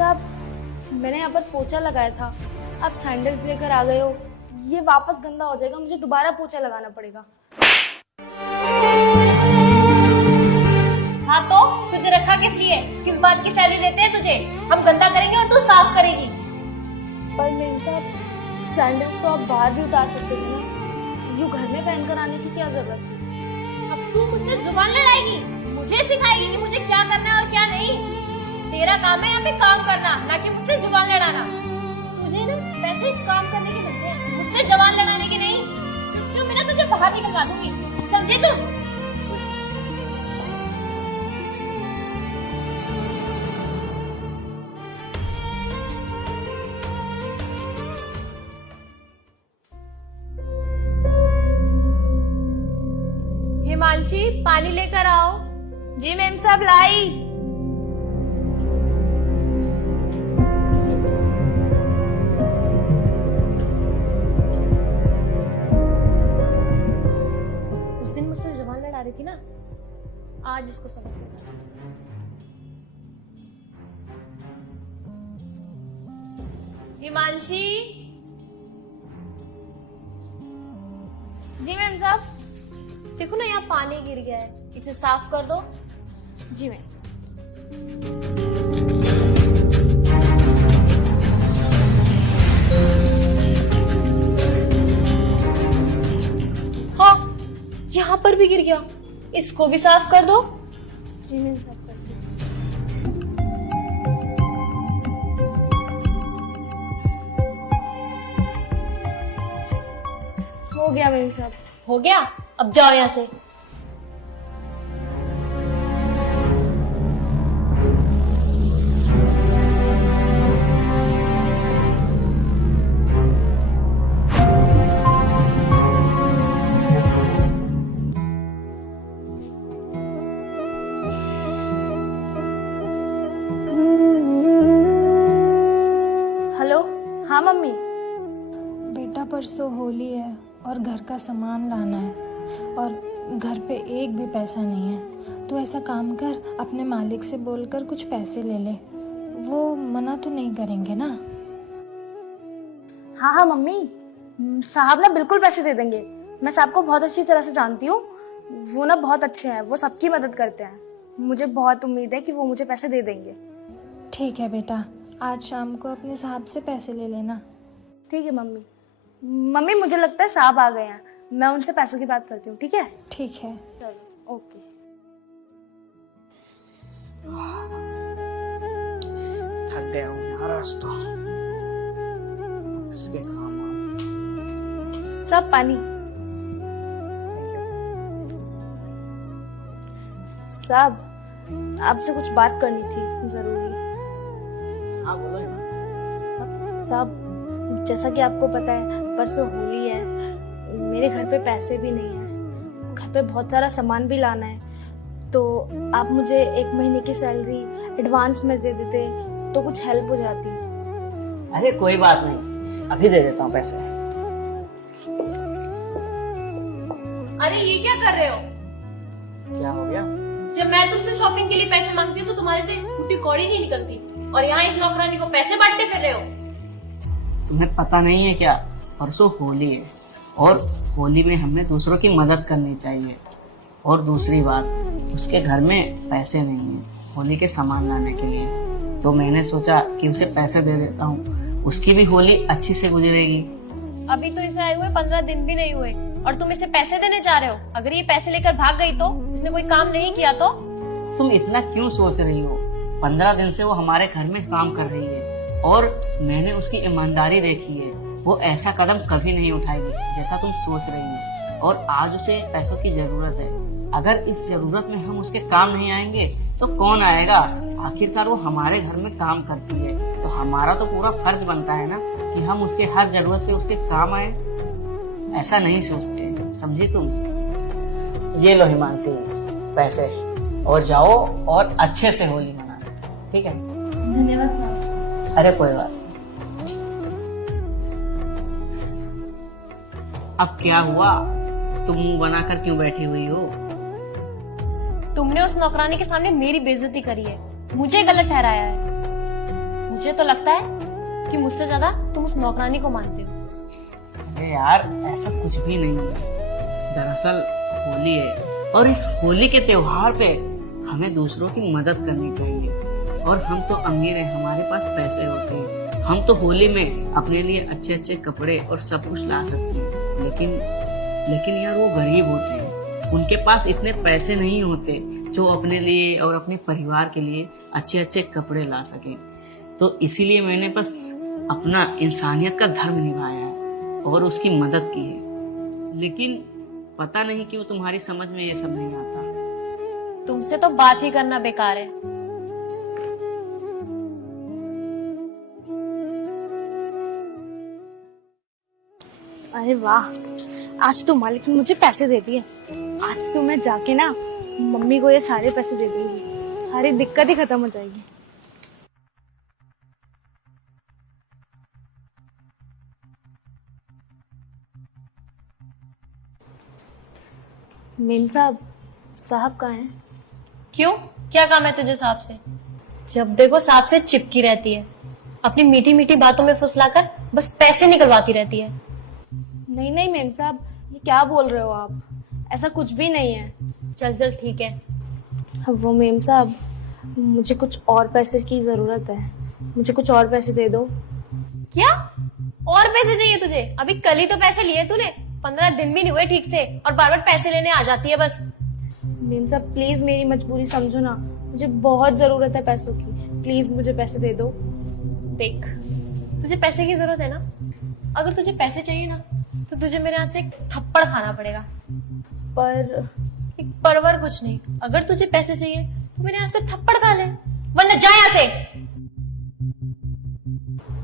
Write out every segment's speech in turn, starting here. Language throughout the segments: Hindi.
साहब, मैंने यहाँ पर पोछा लगाया था, आप सैंडल्स लेकर आ गए हो, ये वापस गंदा हो जाएगा, मुझे दोबारा पोछा लगाना पड़ेगा। हाँ तो तुझे रखा किस लिए? किस बात की सैलरी देते हैं तुझे? हम गंदा करेंगे और तू साफ करेगी। पर मेम साहब, सैंडल्स तो आप बाहर भी उतार सकते हैं ना, यूँ घर में पहनकर आने की क्या जरूरत है? अब तू मुझसे जुबान लड़ाएगी, मुझे सिखाएगी कि मुझे क्या करना है और क्या नहीं? तेरा काम है यहाँ पे काम करना, ना कि मुझसे जुबान लड़ाना। तुझे ना पैसे काम करने के मिलते हैं, मुझसे जुबान लड़ाने के नहीं। क्यों मैं ना तुझे बाहर निकलवा दूंगी, समझे तुम? हिमांशी, पानी लेकर आओ। जी मेम साहब, लाई। उस दिन मुझसे जुबान लड़ा रही थी ना, आज इसको समझ सिखा। हिमांशी। जी मेम साहब। देखो ना यहाँ पानी गिर गया है, इसे साफ कर दो। जी मैम। हाँ, यहाँ पर भी गिर गया, इसको भी साफ कर दो। जी मैम साहब, करती हूँ। हो गया मैम साहब। हो गया, अब जाओ यहाँ से। हेलो, हाँ मम्मी। बेटा परसों होली है और घर का सामान लाना है और घर पे एक भी पैसा नहीं है। तो ऐसा काम कर, अपने मालिक से बोलकर कुछ पैसे ले ले, वो मना तो नहीं करेंगे ना? हाँ हाँ मम्मी, साहब ना बिल्कुल पैसे दे देंगे। मैं साहब को बहुत अच्छी तरह से जानती हूँ, वो ना बहुत अच्छे हैं, वो सबकी मदद करते हैं। मुझे बहुत उम्मीद है कि वो मुझे पैसे दे देंगे। ठीक है बेटा, आज शाम को अपने साहब से पैसे ले लेना। ठीक है मम्मी। मम्मी मुझे लगता है साहब आ गए हैं, मैं उनसे पैसों की बात करती हूँ, ठीक है? ठीक है। चलो, ओके। थक गया हूँ यार आज तो। इसके काम सब पानी। साहब, आपसे कुछ बात करनी थी जरूरी। हाँ बोलो यार। साहब, जैसा कि आपको पता है परसों होली है, मेरे घर पे पैसे भी नहीं है, घर पे बहुत सारा सामान भी लाना है, तो आप मुझे 1 महीने की सैलरी एडवांस में दे देते तो कुछ हेल्प हो जाती। अरे कोई बात नहीं, अभी दे देता हूँ पैसे। अरे ये क्या कर रहे हो? क्या हो गया? जब मैं तुमसे शॉपिंग के लिए पैसे मांगती हूँ तो तुम्हारे से फूटी कौड़ी नहीं निकलती, और यहाँ इस नौकरानी को पैसे बांटते फिर रहे हो। तुम्हें पता नहीं है क्या, परसों होली है और होली में हमें दूसरों की मदद करनी चाहिए। और दूसरी बात, उसके घर में पैसे नहीं है होली के सामान लाने के लिए, तो मैंने सोचा कि उसे पैसे दे देता हूँ, उसकी भी होली अच्छी से गुजरेगी। अभी तो इसे आए हुए 15 दिन भी नहीं हुए और तुम इसे पैसे देने जा रहे हो। अगर ये पैसे लेकर भाग गई तो, इसने कोई काम नहीं किया तो? तुम इतना क्यों सोच रही हो? 15 दिन से वो हमारे घर में काम कर रही है और मैंने उसकी ईमानदारी देखी है। वो ऐसा कदम कभी नहीं उठाएगी जैसा तुम सोच रही हो, और आज उसे पैसों की जरूरत है। अगर इस जरूरत में हम उसके काम नहीं आएंगे तो कौन आएगा? आखिरकार वो हमारे घर में काम करती है, तो हमारा तो पूरा फर्ज बनता है ना कि हम उसके हर जरूरत पे उसके काम आए। ऐसा नहीं सोचते, समझी तुम? ये लो हिमांशी पैसे, और जाओ और अच्छे से होली मनाना, ठीक है? धन्यवाद साहब। अरे कोई बात। अब क्या हुआ, तुम मुंह बनाकर क्यों बैठी हुई हो? तुमने उस नौकरानी के सामने मेरी बेइज्जती करी है, मुझे गलत ठहराया है। मुझे तो लगता है कि मुझसे ज्यादा तुम उस नौकरानी को मानते हो। अरे यार ऐसा कुछ भी नहीं है। दरअसल होली है और इस होली के त्योहार पे हमें दूसरों की मदद करनी चाहिए। और हम तो अमीर हैं, हमारे पास पैसे होते हैं, हम तो होली में अपने लिए अच्छे अच्छे कपड़े और सब कुछ ला सकते हैं। लेकिन यार वो गरीब होते हैं, उनके पास इतने पैसे नहीं होते जो अपने लिए और अपने परिवार के लिए अच्छे अच्छे कपड़े ला सके। तो इसीलिए मैंने बस अपना इंसानियत का धर्म निभाया है और उसकी मदद की है। लेकिन पता नहीं क्यों तुम्हारी समझ में ये सब नहीं आता। तुमसे तो बात ही करना बेकार है। अरे वाह, आज तो मालिक ने मुझे पैसे दे दिए। आज तो मैं जाके ना मम्मी को ये सारे पैसे दे दूंगी, सारी दिक्कत ही खत्म हो जाएगी। मेम साहब कहाँ हैं? क्यों, क्या काम है तुझे साहब से? जब देखो साहब से चिपकी रहती है, अपनी मीठी मीठी बातों में फुसलाकर बस पैसे निकलवाती रहती है। नहीं नहीं मेम साहब, ये क्या बोल रहे हो आप? ऐसा कुछ भी नहीं है। चल चल ठीक है। वो मेम साहब, मुझे कुछ और पैसे की जरूरत है, मुझे कुछ और पैसे दे दो। क्या और पैसे चाहिए तुझे? अभी कल ही तो पैसे लिए तूने, 15 दिन भी नहीं हुए ठीक से और बार बार पैसे लेने आ जाती है बस। मेम साहब प्लीज मेरी मजबूरी समझो ना, मुझे बहुत जरूरत है पैसों की, प्लीज मुझे पैसे दे दो। देख, तुझे पैसे की जरूरत है ना, अगर तुझे पैसे चाहिए ना तो तुझे मेरे हाथ से एक थप्पड़ खाना पड़ेगा। पर एक परवर कुछ नहीं, अगर तुझे पैसे चाहिए तो मेरे हाथ से थप्पड़ खा ले, वरना जा यहाँ से।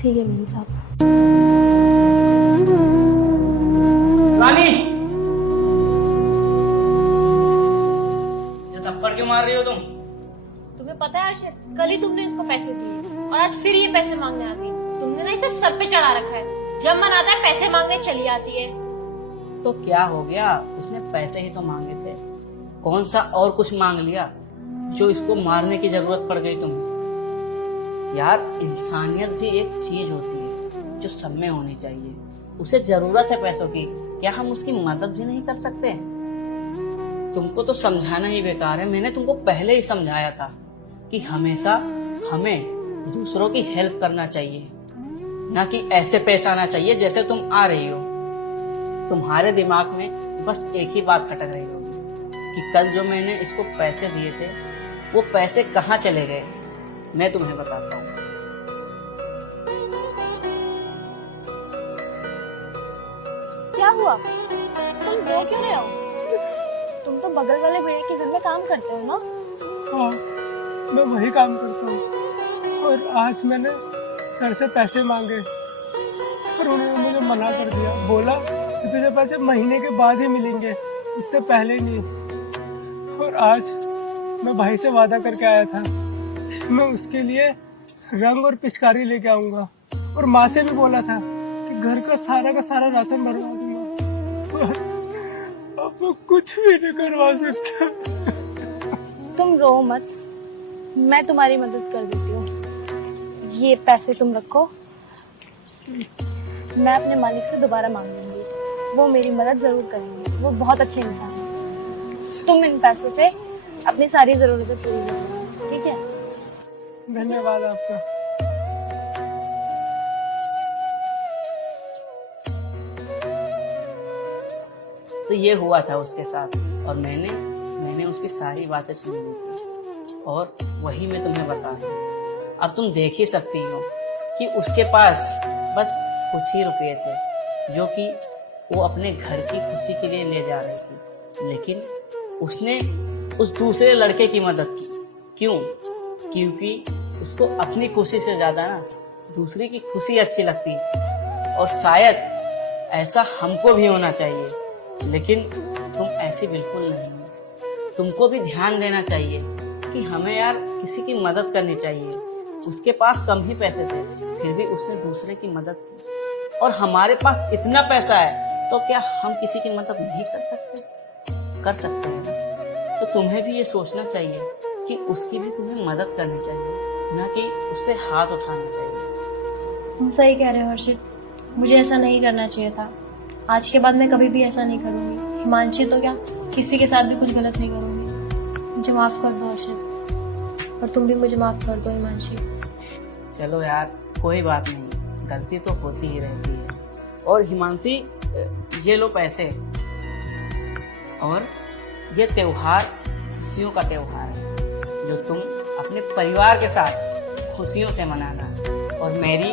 ठीक है मेम साहब। रानी, इसे थप्पड़ क्यों मार रही हो तुम? तुम्हें पता है अर्शद, कल ही तुमने इसको पैसे दिए और आज फिर ये पैसे मांगने आती है। तुमने ना इसे सर पे चढ़ा रखा है, जब मन आता है पैसे मांगने चली आती है। तो क्या हो गया, उसने पैसे ही तो मांगे थे, कौन सा और कुछ मांग लिया जो इसको मारने की जरूरत पड़ गई तुम्हें? यार इंसानियत भी एक चीज होती है जो सब में होनी चाहिए। उसे जरूरत है पैसों की, क्या हम उसकी मदद भी नहीं कर सकते? तुमको तो समझाना ही बेकार है। मैंने तुमको पहले ही समझाया था कि हमेशा हमें दूसरों की हेल्प करना चाहिए, ना कि ऐसे पैसा आना चाहिए जैसे तुम आ रही हो। तुम्हारे दिमाग में बस एक ही बात खटक रही होगी कि कल जो मैंने इसको पैसे दिए थे वो पैसे कहाँ चले गए। मैं तुम्हें बताता हूँ। क्या हुआ? तुम रो क्यों रहे हो? तुम तो बगल वाले भैया के घर में काम करते हो ना? हाँ, मैं वही काम करता हूँ और आज मैंने सर से पैसे मांगे पर उन्होंने मुझे मना कर दिया। बोला कि तुझे पैसे महीने के बाद ही मिलेंगे, इससे पहले नहीं। और आज मैं भाई से वादा करके आया था, मैं उसके लिए रंग और पिचकारी लेके आऊंगा और माँ से भी बोला था कि घर का सारा राशन भरवा दूंगा। अब वो कुछ भी नहीं करवा सकता। तुम रो मत, मैं तुम्हारी मदद कर देती हूँ। ये पैसे तुम रखो, मैं अपने मालिक से दोबारा मांग लूंगी, वो मेरी मदद जरूर करेंगे, वो बहुत अच्छे इंसान हैं। तुम इन पैसों से अपनी सारी जरूरतें पूरी करो, ठीक है? धन्यवाद आपका। तो ये हुआ था उसके साथ और मैंने उसकी सारी बातें सुन ली थी और वही मैं तुम्हें बता रही हूँ। अब तुम देख ही सकती हो कि उसके पास बस कुछ ही रुपये थे जो कि वो अपने घर की खुशी के लिए ले जा रही थी, लेकिन उसने उस दूसरे लड़के की मदद की। क्यों? क्योंकि उसको अपनी खुशी से ज्यादा ना दूसरे की खुशी अच्छी लगती और शायद ऐसा हमको भी होना चाहिए, लेकिन तुम ऐसी बिल्कुल नहीं हो। तुमको भी ध्यान देना चाहिए कि हमें यार किसी की मदद करनी चाहिए। उसके पास कम ही पैसे थे, फिर भी उसने दूसरे की मदद की और हमारे पास इतना पैसा है तो क्या हम किसी की मदद नहीं कर सकते? कर सकते हैं ना। तो तुम्हें भी ये सोचना चाहिए कि उसकी भी तुम्हें मदद करनी चाहिए। ना कि उस पर हाथ उठाना चाहिए। तुम सही कह रहे हो हर्षित, मुझे ऐसा नहीं करना चाहिए था। आज के बाद मैं कभी भी ऐसा नहीं करूंगी। हिमांशी तो क्या, किसी के साथ भी कुछ गलत नहीं करूंगी। मुझे माफ कर दो हर्षित, और तुम भी मुझे माफ कर दो हिमांशी। चलो यार, कोई बात नहीं, गलती तो होती ही रहती है। और हिमांशी, ये लो पैसे, और ये त्योहार खुशियों का त्योहार है जो तुम अपने परिवार के साथ खुशियों से मनाना। और मेरी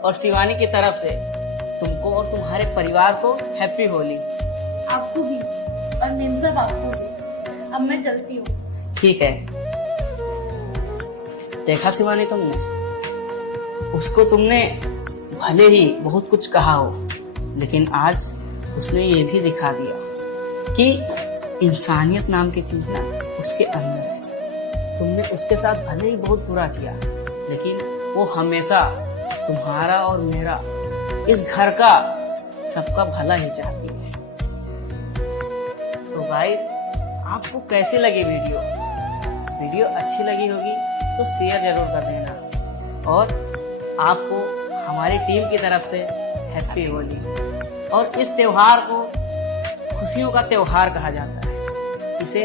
और शिवानी की तरफ से तुमको और तुम्हारे परिवार को हैप्पी होली। आपको भी, और निम्सा आपको भी। अब मैं चलती हूँ। ठीक है। देखा शिवानी, तुमने उसको तुमने भले ही बहुत कुछ कहा हो, लेकिन आज उसने ये भी दिखा दिया कि इंसानियत नाम की चीज ना उसके अंदर है। तुमने उसके साथ भले ही बहुत बुरा किया, लेकिन वो हमेशा तुम्हारा और मेरा, इस घर का, सबका भला ही चाहती है। तो गाइस, आपको कैसी लगी वीडियो? वीडियो अच्छी लगी होगी तो शेयर जरूर कर देना। और आपको हमारी टीम की तरफ से हैप्पी होली। और इस त्योहार को खुशियों का त्योहार कहा जाता है। इसे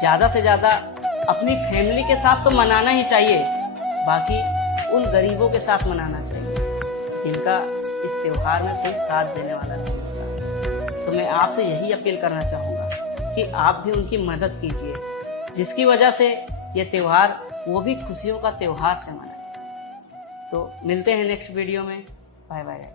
ज्यादा से ज्यादा अपनी फैमिली के साथ तो मनाना ही चाहिए, बाकी उन गरीबों के साथ मनाना चाहिए जिनका इस त्योहार में कोई साथ देने वाला नहीं होता। तो मैं आपसे यही अपील करना चाहूँगा कि आप भी उनकी मदद कीजिए, जिसकी वजह से ये त्योहार वो भी खुशियों का त्योहार से मनाए। तो मिलते हैं नेक्स्ट वीडियो में। Bye bye.